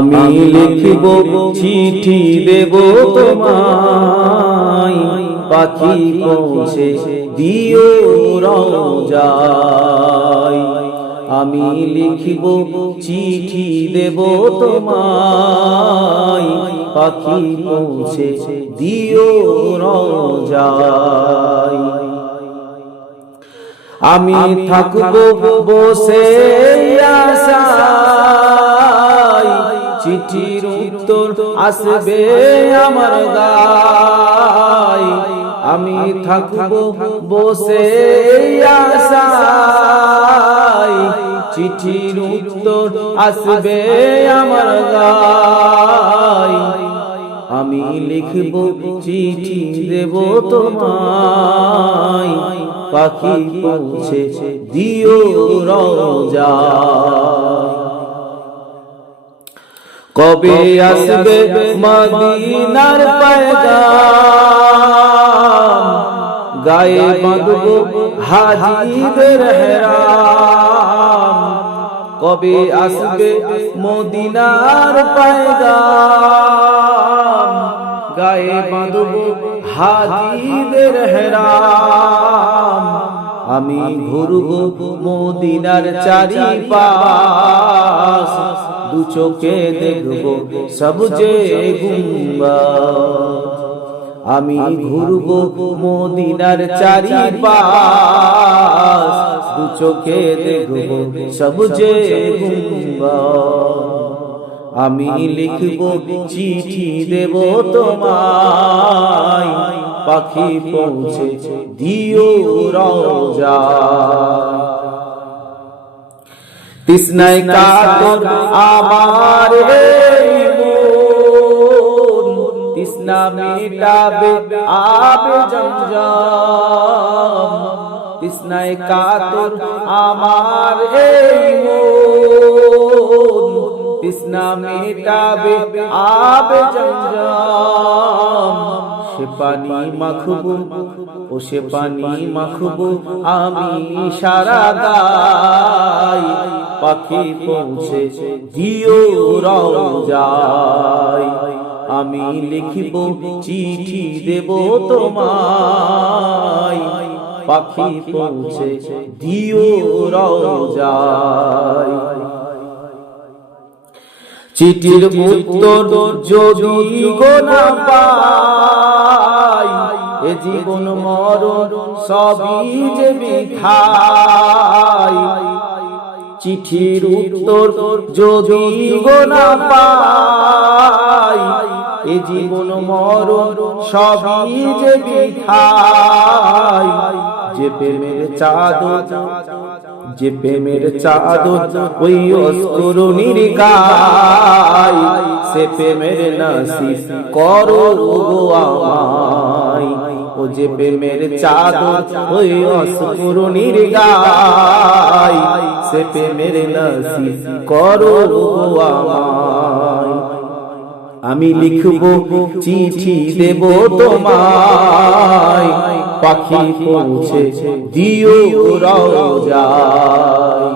আমি লিখিব চিঠি দেব তোমায়, পাখি পৌঁছে দিও রওজায়। আমি লিখিব চিঠি দেব তোমায়, পাখি পৌঁছে দিও রওজায়। আমি থাকব বসে আশায়, চিঠির উত্তর আসবে আমার গায়। আমি থাকব বসে আশায়, চিঠির উত্তর আসবে আমার গায়। আমি লিখব চিঠি দেব তোমায়, পাখি পৌঁছে দিও রওজায়। কবে আসবে মদিনার পয়গাম, গায়ে বাঁধব হাজিদের হেরাম। কবে আসবে মদিনার পয়গাম, গায়ে বাঁধব হাজিদের হেরাম। আমি ঘুরব মদিনার চারিপাশ, দু চোখে দেখব সবজে গুম্বাদ। আমি ঘুরব মদিনার চারিপাশ, দু চোখে দেখব সবজে গুম্বাদ। আমি লিখব চিঠি দেব তোমায়, পাখি পৌঁছে দিও রওজায়। তৃষ্ণায় কাতর আমার এই মন, তৃষ্ণা মেটাবে আবে জমজম। তৃষ্ণায় কাতর আমার এই মন, তৃষ্ণা মেটাবে আবে জমজম। সে পানি মাখবো, ও সে পানি মাখবো আমি সারা গায়, পাখি পৌঁছে দিও রওজায়। আমি লিখিব চিঠি দেব তোমায়, পাখি পৌঁছে দিও রওজায়। চিঠির উত্তর যদি গো না পাই, এ জীবন মরণ সবই যে বৃথায়। চিঠির উত্তর যদি গো না পাই, এ জীবন মরণ সবই যে বৃথায়। যে প্রেমের চাদর, যে প্রেমের চাদর ওই অস্করণীর গায়, সে প্রেমের নসিব করো গো আমায়। ও যে প্রেমের চাদর ওই অস্করণীর গায়, সে প্রেমের নসিব করো গো আমায়। আমি লিখব চিঠি দেব তোমায়, পাখি পৌঁছে দিও রওজায়।